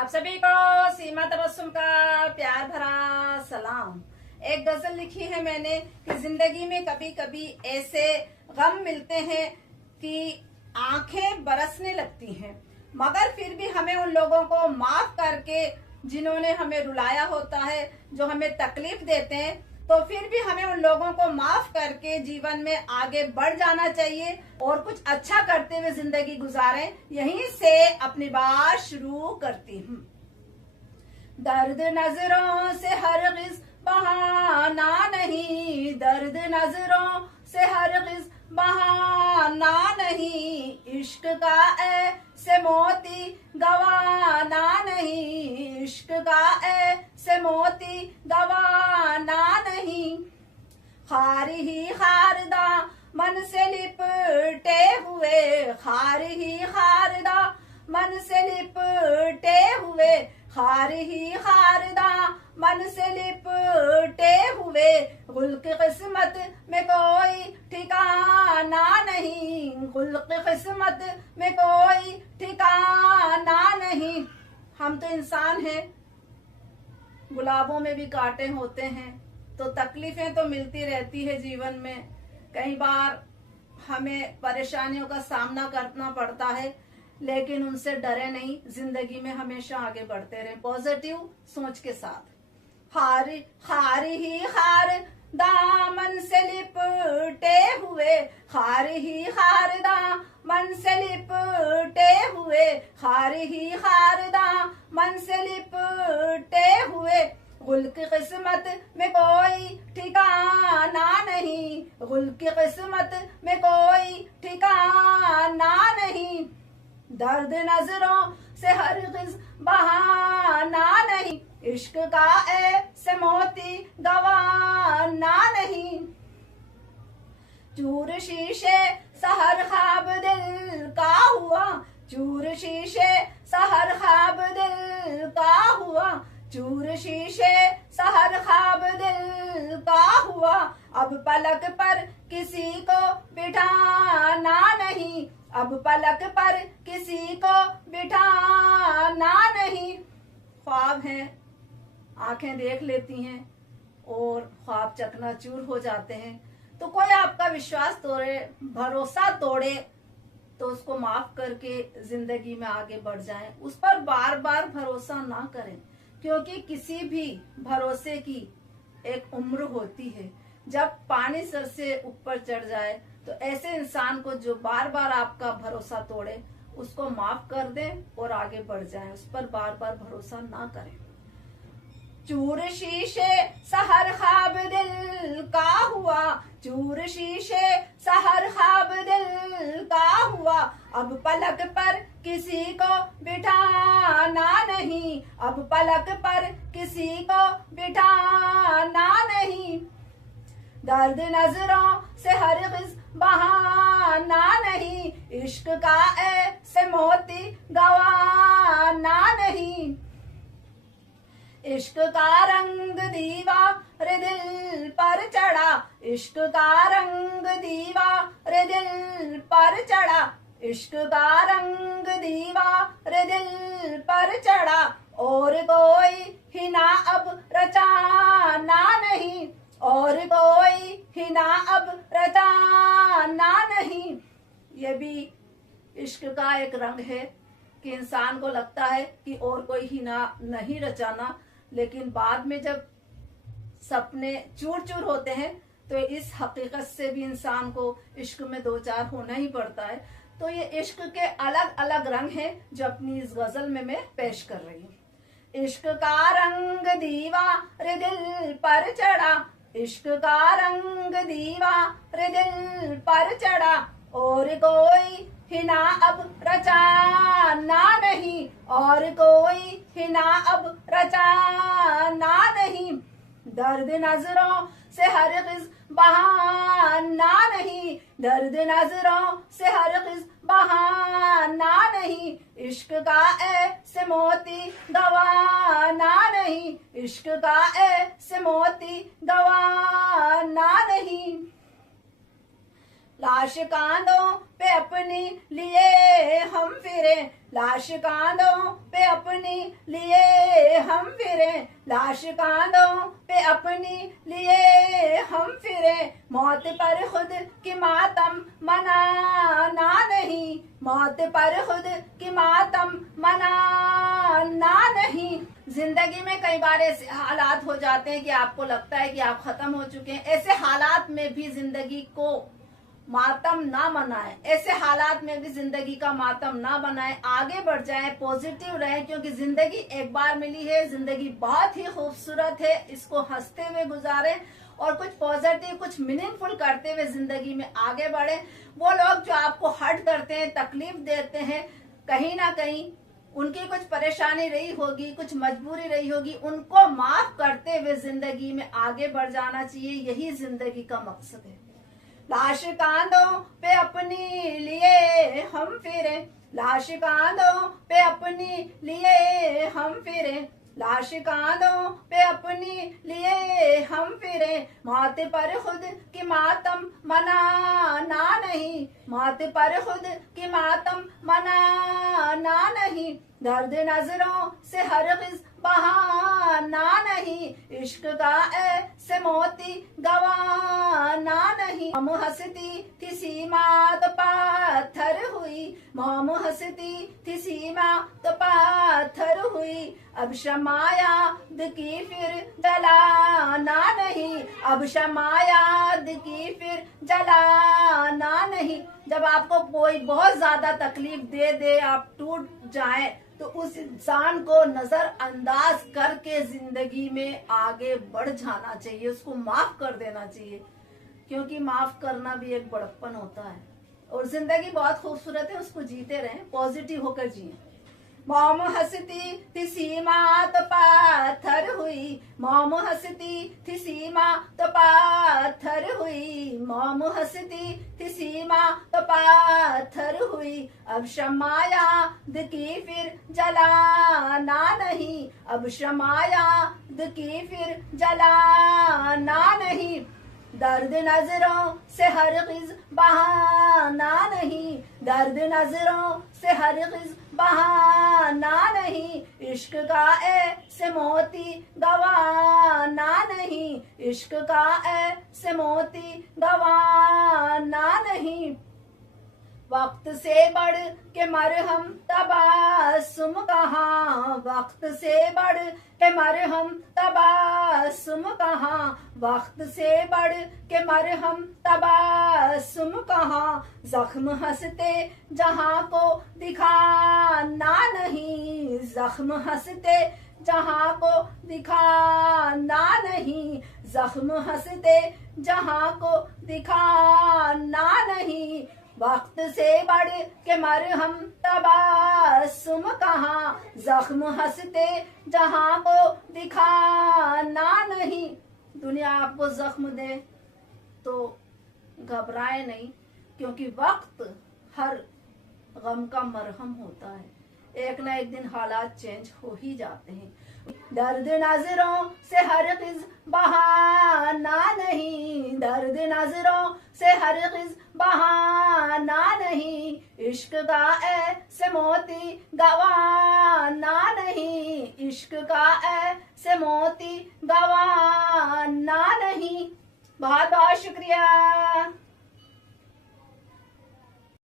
आप सभी को सीमा तबस्सुम का प्यार भरा सलाम। एक गजल लिखी है मैंने कि जिंदगी में कभी कभी ऐसे गम मिलते हैं कि आंखें बरसने लगती हैं, मगर फिर भी हमें उन लोगों को माफ करके, जिन्होंने हमें रुलाया होता है, जो हमें तकलीफ देते हैं, तो फिर भी हमें उन लोगों को माफ करके जीवन में आगे बढ़ जाना चाहिए और कुछ अच्छा करते हुए जिंदगी गुजारें। यहीं से अपनी बात शुरू करती हूँ। दर्द नजरों से हरगिज बहाना नहीं, दर्द नजरों से हरगिज बहाना नहीं, इश्क का ऐसे मोती गवाना नहीं, इश्क का ऐसे मोती गवाना नहीं। खार ही खारदा मन से लिपटे हुए, खार ही खारदा मन से लिपटे हुए, खार ही खारदा मन से लिपटे हुए, गुल की किस्मत में कोई ठिकाना नहीं, गुल की किस्मत में कोई ठिकाना नहीं। हम तो इंसान हैं, गुलाबों में भी कांटे होते हैं, तो तकलीफें तो मिलती रहती है जीवन में। कई बार हमें परेशानियों का सामना करना पड़ता है, लेकिन उनसे डरे नहीं, जिंदगी में हमेशा आगे बढ़ते रहे पॉजिटिव सोच के साथ। हार हार ही हार दामन से लिपटे हुए, हार ही हार दामन से लिपटे हुए, हार ही हार दामन से लिपटे हुए, गुल की किस्मत में कोई ठिकाना नहीं, गुल की किस्मत में कोई ठिकाना नहीं। दर्द नजरों से हरगिज बहाना नहीं, इश्क का ऐसे मोती गवाना नहीं। चूर शीशे सहर ख्वाब दिल का हुआ, चूर शीशे सहर ख्वाब दिल का हुआ, चूर शीशे सहर ख्वाब दिल का हुआ, अब पलक पर किसी को बिठाना नहीं, अब पलक पर किसी को बिठाना नहीं। ख्वाब हैं, आंखें देख लेती हैं और ख्वाब चकनाचूर हो जाते हैं, तो कोई आपका विश्वास तोड़े, भरोसा तोड़े, तो उसको माफ करके जिंदगी में आगे बढ़ जाएं। उस पर बार बार भरोसा ना करें, क्योंकि किसी भी भरोसे की एक उम्र होती है। जब पानी सर से ऊपर चढ़ जाए, तो ऐसे इंसान को जो बार बार आपका भरोसा तोड़े, उसको माफ कर दें और आगे बढ़ जाएं, उस पर बार बार भरोसा ना करें। चूर शीशे सहर ख्वाब दिल का हुआ, चूर शीशे सहर ख्वाब दिल का हुआ, अब पलक पर किसी को बिठाना नहीं, अब पलक पर किसी को बिठाना नहीं। दर्द नजरों से हरगिज बहाना नहीं, इश्क का ऐसे मोती गवाना नहीं। इश्क का रंग दीवार दिल पर चढ़ा, इश्क का रंग दीवार दिल पर चढ़ा, इश्क का रंग दीवार दिल पर चढ़ा, और कोई ही ना अब रचाना नहीं, और कोई ही ना अब रचाना नहीं। ये भी इश्क का एक रंग है कि इंसान को लगता है कि और कोई ही ना नहीं रचाना, लेकिन बाद में जब सपने चूर चूर होते हैं, तो इस हकीकत से भी इंसान को इश्क में दो चार होना ही पड़ता है। तो ये इश्क के अलग अलग रंग हैं, जो अपनी इस गजल में मैं पेश कर रही हूँ। इश्क का रंग दीवार दिल पर चढ़ा, इश्क का रंग दीवार दिल पर चढ़ा, और कोई ही ना अब रचाना नहीं, और कोई ही ना अब रचाना नहीं। दर्द नजरों से हरगिज बहाना नहीं, दर्द नजरों से हरगिज बहाना नहीं, इश्क का ऐसे मोती गवाना नहीं, इश्क का ऐसे मोती गवाना नहीं। लाश कांधों पे अपनी लिए हम फिरे, लाश कांधों पे अपनी लिए हम फिरे, लाश कांधों पे अपनी लिए हम फिरे, मौत पर खुद की मातम मनाना नहीं, मौत पर खुद की मातम मनाना नहीं। जिंदगी में कई बार ऐसे हालात हो जाते हैं कि आपको लगता है कि आप खत्म हो चुके हैं। ऐसे हालात में भी जिंदगी को मातम ना मनाएं, ऐसे हालात में भी जिंदगी का मातम ना बनाएं, आगे बढ़ जाएं, पॉजिटिव रहें, क्योंकि जिंदगी एक बार मिली है, जिंदगी बहुत ही खूबसूरत है, इसको हंसते हुए गुजारें और कुछ पॉजिटिव, कुछ मीनिंगफुल करते हुए जिंदगी में आगे बढ़े। वो लोग जो आपको हर्ट करते हैं, तकलीफ देते हैं, कहीं ना कहीं उनकी कुछ परेशानी रही होगी, कुछ मजबूरी रही होगी, उनको माफ करते हुए जिंदगी में आगे बढ़ जाना चाहिए। यही जिंदगी का मकसद है। लाश कांधों पे अपनी लिए हम फिरे, लाश कांधों पे अपनी लिए हम फिरे, लाश कांधों पे अपनी लिए हम फिरे, मौत पर खुद की मातम मनाना नहीं, मौत पर खुद की मातम मनाना नहीं, दर्द नजरों से हरगिज बहाना नहीं, इश्क का ऐसे मोती गवाना नहीं। मोम हंसती थी सीमा तो पाथर हुई, मोम हंसती थी सीमा तो पाथर हुई, अब शमायाद की फिर जलाना नहीं, अब शमायाद की फिर जलाना नहीं। जब आपको कोई बहुत ज्यादा तकलीफ दे दे, आप टूट जाएं, तो उस इंसान को नजरअंदाज करके जिंदगी में आगे बढ़ जाना चाहिए, उसको माफ कर देना चाहिए, क्योंकि माफ करना भी एक बड़प्पन होता है। और जिंदगी बहुत खूबसूरत है, उसको जीते रहें, पॉजिटिव होकर जिए। मोम हंसती थी सीमा तो पाथर हुई, मोम हंसती थी सीमा तो पाथर हुई, मोम हंसती थी सीमा तो पाथर हुई, अब शमायाद की फिर जलाना नहीं, अब शमायाद की फिर जलाना नहीं, दर्द नजरों से हरगिज बहाना नहीं, दर्द नजरों से हरगिज बहाना नहीं, इश्क का ऐसे मोती गवाना नहीं, इश्क का ऐसे मोती गवाना नहीं, वक्त से बढ़ के मरहम तबासुम कहाँ, वक्त से बढ़ के मरहम तबासुम कहाँ, वक्त से बढ़ के मरहम तबासुम कहाँ, जख्म हंसते जहाँ को दिखाना नहीं, जख्म हंसते जहाँ को दिखाना नहीं, जख्म हंसते जहाँ को दिखाना नहीं, वक्त से बढ़ के मरहम तबासुम कहाँ, जख्म हंसते जहाँ को दिखाना नहीं। दुनिया आपको जख्म दे तो घबराए नहीं, क्योंकि वक्त हर गम का मरहम होता है, एक ना एक दिन हालात चेंज हो ही जाते हैं। दर्द नजरों से हरगिज बहाना नहीं, दर्द नजरों से हरगिज बहाना नहीं, इश्क का ऐसे मोती गवाना नहीं, इश्क का ऐसे मोती गवाना नहीं। बहुत बहुत शुक्रिया।